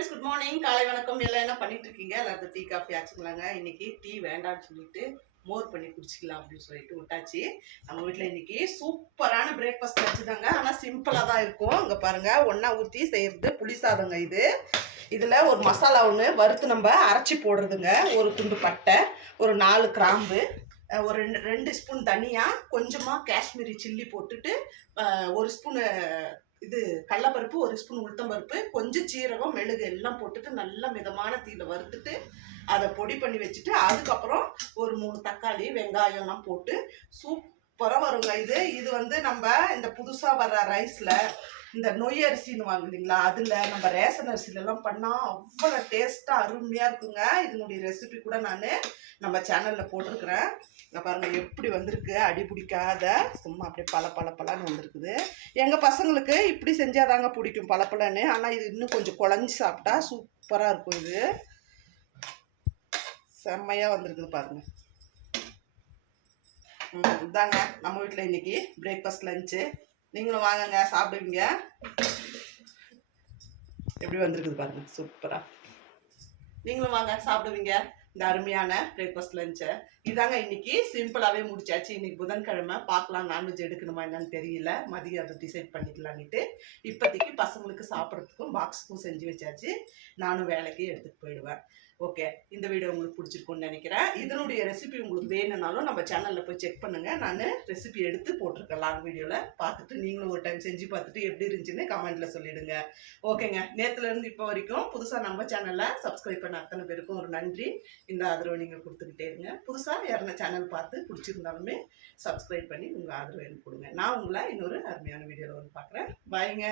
Friends, good morning. காலை வணக்கம். எல்லாம் என்ன பண்ணிட்டு இருக்கீங்க? எல்லாரும் டீ காஃபி ஆச்சுக்கலாங்க. இன்னைக்கு டீ வேண்டாம்னு சொல்லிட்டு மோர் பண்ணி குடிச்சிக்கலாம் அப்படின்னு சொல்லிட்டு விட்டாச்சு. நம்ம வீட்டில் இன்னைக்கு சூப்பரான பிரேக்ஃபாஸ்ட் வச்சுதாங்க. ஆனால் சிம்பிளாக தான் இருக்கும். இங்கே பாருங்க, ஒன்றா ஊற்றி செய்யறது புளி சாதங்க. இதில் ஒரு மசாலா ஒன்று வறுத்து நம்ம அரைச்சி போடுறதுங்க. ஒரு துண்டு பட்டை, ஒரு 4 கிராம்பு, ஒரு 2 ஸ்பூன் தனியா, கொஞ்சமாக காஷ்மீரி சில்லி போட்டுட்டு, 1 ஸ்பூனு கடலைப்பருப்பு, 1 ஸ்பூன் உளுத்தம்பருப்பு, கொஞ்சம் சீரகம், மெழுகு எல்லாம் போட்டுட்டு நல்லா மிதமான தீயில வறுத்துட்டு அதை பொடி பண்ணி வச்சுட்டு, அதுக்கப்புறம் ஒரு 3 தக்காளி, வெங்காயம்லாம் போட்டு சூப்பராக வருங்க. இது வந்து நம்ம இந்த புதுசாக வர்ற ரைஸில், இந்த நொய் அரிசின்னு வாங்க இல்லைங்களா, அதில் நம்ம ரேஷன் அரிசிலெல்லாம் பண்ணால் அவ்வளோ டேஸ்ட்டாக அருமையாக இருக்குங்க. இதனுடைய ரெசிபி கூட நான் நம்ம சேனலில் போட்டிருக்கிறேன். இங்கே பாருங்கள் எப்படி வந்திருக்கு, அடி பிடிக்காத சும்மா அப்படியே பழன்னு வந்திருக்குது. எங்கள் பசங்களுக்கு இப்படி செஞ்சாதாங்க பிடிக்கும், பழன்னு. ஆனால் இது இன்னும் கொஞ்சம் குழஞ்சி சாப்பிட்டா சூப்பராக இருக்கும். இது செம்மையாக வந்திருக்குது பாருங்கள். இதாங்க நம்ம வீட்டில் இன்னைக்கு பிரேக்ஃபாஸ்ட் லஞ்சு. நீங்களும் வாங்கங்க, சாப்பிடுவீங்க. எப்படி வந்திருக்குது பாருங்க, சூப்பராக. நீங்களும் வாங்க, சாப்பிடுவீங்க இந்த அருமையான பிரேக்ஃபாஸ்ட் லஞ்சை. இதாங்க இன்னைக்கு சிம்பிளாகவே முடிச்சாச்சு. இன்னைக்கு புதன்கிழமை, பார்க்கலாம் நான்வெஜ் எடுக்கணுமா என்னன்னு தெரியல. மதியம் அதை டிசைட் பண்ணிக்கலான்ட்டு இப்போதைக்கு பசங்களுக்கு சாப்பிட்றதுக்கும் பாக்ஸுக்கும் செஞ்சு வச்சாச்சு. நானும் வேலைக்கு எடுத்துகிட்டு போயிடுவேன். ஓகே, இந்த வீடியோ உங்களுக்கு பிடிச்சிருக்கும்னு நினைக்கிறேன். இதனுடைய ரெசிபி உங்களுக்கு வேணும்னாலும் நம்ம சேனலில் போய் செக் பண்ணுங்கள். நான் ரெசிபி எடுத்து போட்டிருக்கேன் லாங் வீடியோவில். பார்த்துட்டு நீங்களும் ஒரு டைம் செஞ்சு பார்த்துட்டு எப்படி இருந்துச்சுன்னு கமெண்ட்டில் சொல்லிவிடுங்க. ஓகேங்க, நேற்றுலேருந்து இப்போ வரைக்கும் புதுசாக நம்ம சேனலில் சப்ஸ்கிரைப் பண்ண அத்தனை பேருக்கும் ஒரு நன்றி. இந்த ஆதரவை நீங்கள் கொடுத்துக்கிட்டே இருங்க. புதுசாக யாருன்னா சேனல் பார்த்து பிடிச்சிருந்தாலுமே சப்ஸ்கிரைப் பண்ணி உங்கள் ஆதரவை எனக்கு கொடுங்க. நான் உங்களை இன்னொரு அருமையான வீடியோவில் வந்து பார்க்குறேன். பாய்ங்க.